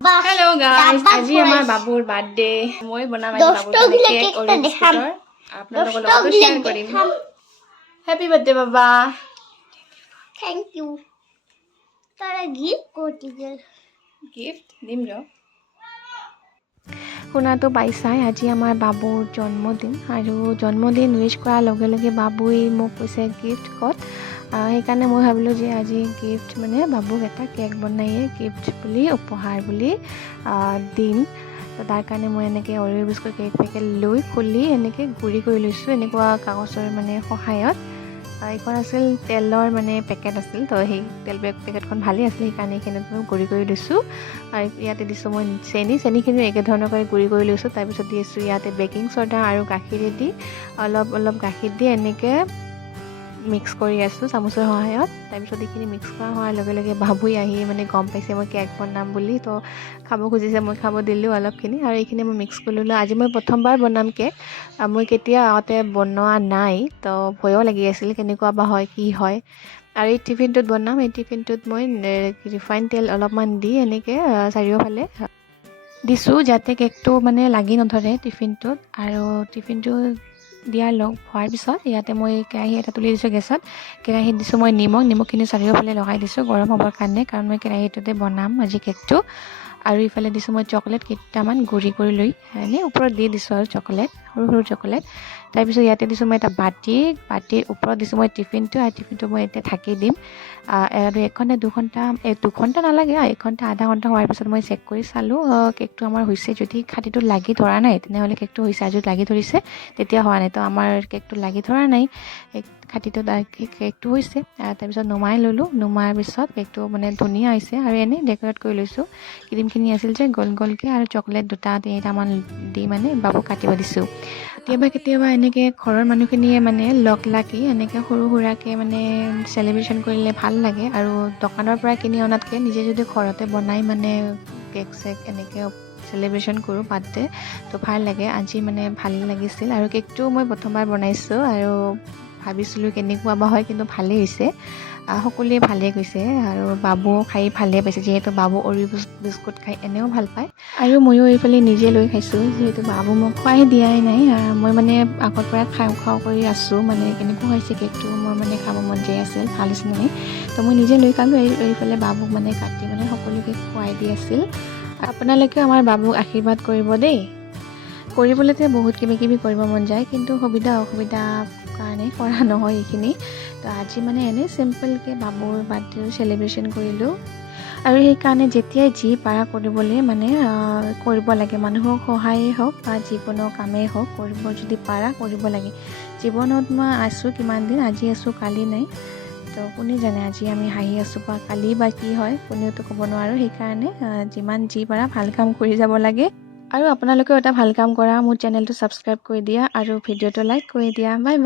hello guys আজি আমাৰ বাবুৰ বাৰ্থডে মই বনাম আজি বাবুৰ কাৰণে কেক আৰু বিস্কুটৰ আপোনালোকৰ লগত শ্বেয়াৰ কৰিম হ্যাপি বাৰ্থডে বাবা থ্যাংক ইউ তাৰা গিফট কৰতে গেল গিফট দিম ৰ শুনাটো পাইছাই আজি আমাৰ বাবুৰ জন্মদিন আৰু জন্মদিন উইশ কৰাৰ লগে লগে বাবুই মোক কৈছে গিফট কত সেইকাৰণে মই ভাবিলোঁ যে আজি গিফট মানে বাবুক এটা কেক বনাইয়ে গিফট বুলি উপহাৰ বুলি দিম তো তাৰ কাৰণে মই এনেকৈ অৰিঅ' বিস্কুট কেক পেকেট লৈ খুলি এনেকৈ গুড়ি কৰি লৈছোঁ এনেকুৱা কাগজৰ মানে সহায়ত এইখন আছিল তেলৰ মানে পেকেট আছিল তো সেই তেল পেকেটখন ভালেই আছিল সেইকাৰণে এইখিনিত মই গুড়ি কৰি লৈছোঁ আৰু ইয়াতে দিছোঁ মই চেনিখিনি একেধৰণৰ কৰি গুড়ি কৰি লৈছোঁ তাৰপিছত দিছোঁ ইয়াতে বেকিং চ'ডা আৰু গাখীৰে দি অলপ গাখীৰ দি এনেকৈ মিক্স কৰি আছোঁ চামুচৰ সহায়ত তাৰপিছত এইখিনি মিক্স কৰা হোৱাৰ লগে লগে বাবুই আহি মানে গম পাইছে মই কেক বনাম বুলি তো খাব খুজিছে মই খাব দিলোঁ অলপখিনি আৰু এইখিনি মই মিক্স কৰি ল'লোঁ আজি মই প্ৰথমবাৰ বনাম কেক মই কেতিয়া আগতে বনোৱা নাই তো ভয়ো লাগি আছিল কেনেকুৱা বা হয় কি হয় আৰু এই টিফিনটোত বনাম এই টিফিনটোত মই ৰিফাইন তেল অলপমান দি এনেকৈ চাৰিওফালে দিছোঁ যাতে কেকটো মানে লাগি নধৰে টিফিনটোত আৰু টিফিনটো দিয়াৰ হোৱাৰ পিছত ইয়াতে মই কেৰাহী এটা তুলি দিছোঁ গেছত কেৰাহীত দিছোঁ মই নিমখখিনি চাৰিওফালে লগাই দিছোঁ গৰম হ'বৰ কাৰণে কাৰণ মই কেৰাহীটোতে বনাম আজি কেকটো আৰু ইফালে দিছোঁ মই চকলেট কেইটামান গুড়ি কৰি লৈ এনেই ওপৰত দি দিছোঁ আৰু চকলেট সৰু চকলেট তাৰপিছত ইয়াতে দিছোঁ মই এটা বাতিৰ ওপৰত দিছোঁ মই টিফিনটো আৰু টিফিনটো মই এতিয়া ঢাকি দিম আৰু 1 ঘণ্টা 2 ঘণ্টা 2 ঘণ্টা নালাগে 1 ঘণ্টা আধা ঘণ্টা হোৱাৰ পিছত মই চেক কৰি চালোঁ কেকটো আমাৰ হৈছে যদি খাটিটো লাগি ধৰা নাই তেনেহ'লে কেকটো হৈছে আৰু যদি লাগি ধৰিছে তেতিয়া হোৱা নাই তো আমাৰ কেকটো লাগি ধৰা নাই খাটিটো কেকটো হৈছে তাৰপিছত নমাই ল'লোঁ নমাৰ পিছত কেকটো মানে ধুনীয়া হৈছে আৰু এনেই ডেক'ৰেট কৰি লৈছোঁ ক্ৰীমখিনি আছিল যে গলকৈ আৰু চকলেট 2-3টামান দি মানে বাবুক কাটিব দিছোঁ কেতিয়াবা এনেকৈ ঘৰৰ মানুহখিনিয়ে মানে লগ লাগি এনেকৈ সৰু সুৰাকৈ মানে চেলিব্ৰেশ্যন কৰিলে ভাল লাগে আৰু দোকানৰ পৰা কিনি অনাতকৈ নিজে যদি ঘৰতে বনাই মানে কেক চেক এনেকৈ চেলিব্ৰেশ্যন কৰোঁ বাৰ্থডে তো ভাল লাগে আজি মানে ভাল লাগিছিল আৰু কেকটো মই প্ৰথমবাৰ বনাইছোঁ আৰু ভাবিছিলোঁ কেনেকুৱা বা হয় কিন্তু ভালেই হৈছে সকলোৱে ভালেই কৈছে আৰু বাবু খাই ভালেই পাইছে যিহেতু বাবু অৰিঅ' বিস্কুট খাই এনেও ভাল পায় আৰু ময়ো এইফালে নিজে লৈ খাইছোঁ যিহেতু বাবু মোক খোৱাই দিয়াই নাই মই মানে আগৰ পৰা খাওঁ কৰি আছোঁ মানে কেনেকুৱা হৈছে কেকটো মোৰ মানে খাব মন যাই আছিল ভাল হৈছে নাই তো মই নিজে লৈ খালোঁ এইফালে বাবুক মানে কাটি মানে সকলোকে খুৱাই দি আছিল আপোনালোকেও আমাৰ বাবুক আশীৰ্বাদ কৰিব দেই কৰিবলৈতে বহুত কিবা কৰিব মন যায় কিন্তু সুবিধা অসুবিধা কাৰণে কৰা নহয় এইখিনি তো আজি মানে এনেই চিম্পলকৈ বাবুৰ বাৰ্থডে চেলিব্ৰেশ্যন কৰিলোঁ আৰু সেইকাৰণে যেতিয়াই যি পাৰা কৰিবলৈ মানে কৰিব লাগে মানুহক সহায়েই হওক বা যিকোনো কামেই হওক কৰিব যদি পাৰা কৰিব লাগে জীৱনত মই আছোঁ কিমান দিন আজি আছোঁ কালি নাই তো কোনে জানে আজি আমি হাঁহি আছোঁ বা কালি বা কি হয় কোনেওতো ক'ব নোৱাৰোঁ সেইকাৰণে যিমান যি পাৰা ভাল কাম কৰি যাব লাগে আৰু আপোনালোকেও এটা ভাল কাম কৰা মোৰ চেনেলটো ছাবস্ক্ৰাইব কৰি দিয়া আৰু ভিডিঅ'টো লাইক কৰি দিয়া বাই বাই